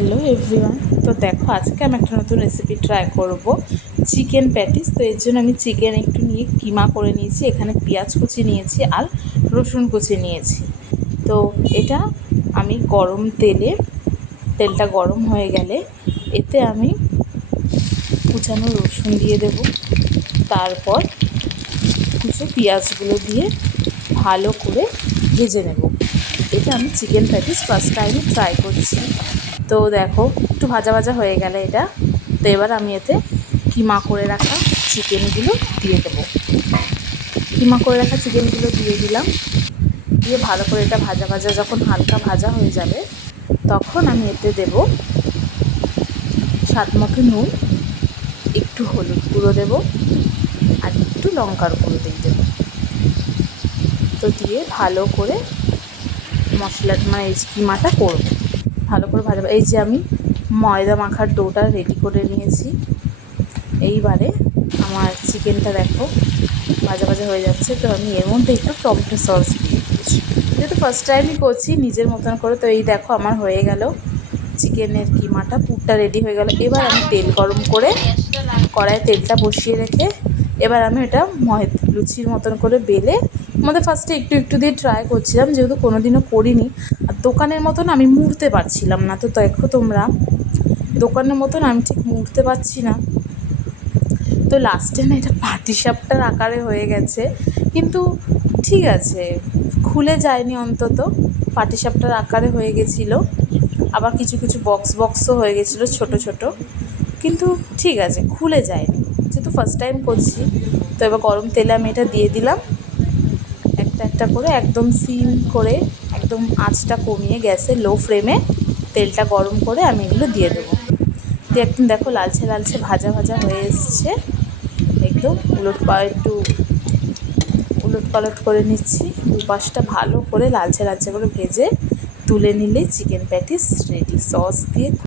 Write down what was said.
Hello everyone. তো দেখো আজকে আমি একটা নতুন রেসিপি ট্রাই করব, চিকেন প্যাটিস। তো এর জন্য আমি চিকেন একটু নিয়ে কিমা করে নিয়েছি, এখানে পেঁয়াজ কুচি নিয়েছি আর রসুন কুচি নিয়েছি। তো এটা আমি গরম তেলটা গরম হয়ে গেলে এতে আমি কুচানো রসুন দিয়ে দেব, তারপর কুচো পেঁয়াজগুলো দিয়ে ভালো করে ভেজে নেব। এটা আমি chicken patties first time try করছি। তো দেখো একটু ভাজা ভাজা হয়ে গেলে এটা, তো এবার আমি এতে কিমা করে রাখা চিকেনগুলো দিয়ে দেবো। কিমা করে রাখা চিকেনগুলো দিয়ে দিলাম, দিয়ে ভালো করে এটা ভাজা ভাজা যখন হালকা ভাজা হয়ে যাবে তখন আমি এতে দেব স্বাদ মতো নুন, একটু হলুদ গুঁড়ো দেবো আর একটু লঙ্কার গুঁড়ো দিয়ে দেবো। তো দিয়ে ভালো করে মশলা এই কিমাটা করব, ভালো করে ভাজা। এই যে আমি ময়দা মাখার ডোটা রেডি করে নিয়েছি। এইবারে আমার চিকেনটা দেখো ভাজা ভাজা হয়ে যাচ্ছে, তো আমি এর মধ্যে একটু টমেটো সস দিয়ে দিয়েছি। যেহেতু ফার্স্ট টাইমই করছি নিজের মতন করে, তো এই দেখো আমার হয়ে গেল চিকেনের কিমাটা, পুরটা রেডি হয়ে গেল। এবার আমি তেল গরম করে কড়াইয়ে তেলটা বসিয়ে রেখে এবার আমি এটা লুচির মতন করে বেলে, আমাদের ফার্স্টে একটু একটু দিয়ে ট্রাই করছিলাম যেহেতু কোনো দিনও করিনি, আর দোকানের মতন আমি মুড়তে পারছিলাম না। তো দেখো তোমরা দোকানের মতন আমি ঠিক মুড়তে পারছি না, তো লাস্টে না এটা পাটিসাপটার আকারে হয়ে গেছে, কিন্তু ঠিক আছে খুলে যায়নি, অন্তত পাটিসাপটার আকারে হয়ে গেছিলো। আবার কিছু কিছু বক্সও হয়ে গেছিলো ছোট ছোট, কিন্তু ঠিক আছে খুলে যায়নি যেহেতু ফার্স্ট টাইম করছি। তো এবার গরম তেলে আমি এটা দিয়ে দিলাম একটা একটা করে, একদম সিম করে, একদম আঁচটা কমিয়ে গ্যাসে লো ফ্লেমে তেলটা গরম করে আমি এগুলো দিয়ে দেবো। দিয়ে একদম দেখো লালচে লালচে ভাজা ভাজা হয়ে এসছে, একদম একটু উলট পালট করে নিচ্ছি, দুপাশটা ভালো করে লালচে লালচে করে ভেজে তুলে নিলেই চিকেন প্যাটিস রেডি। সস দিয়ে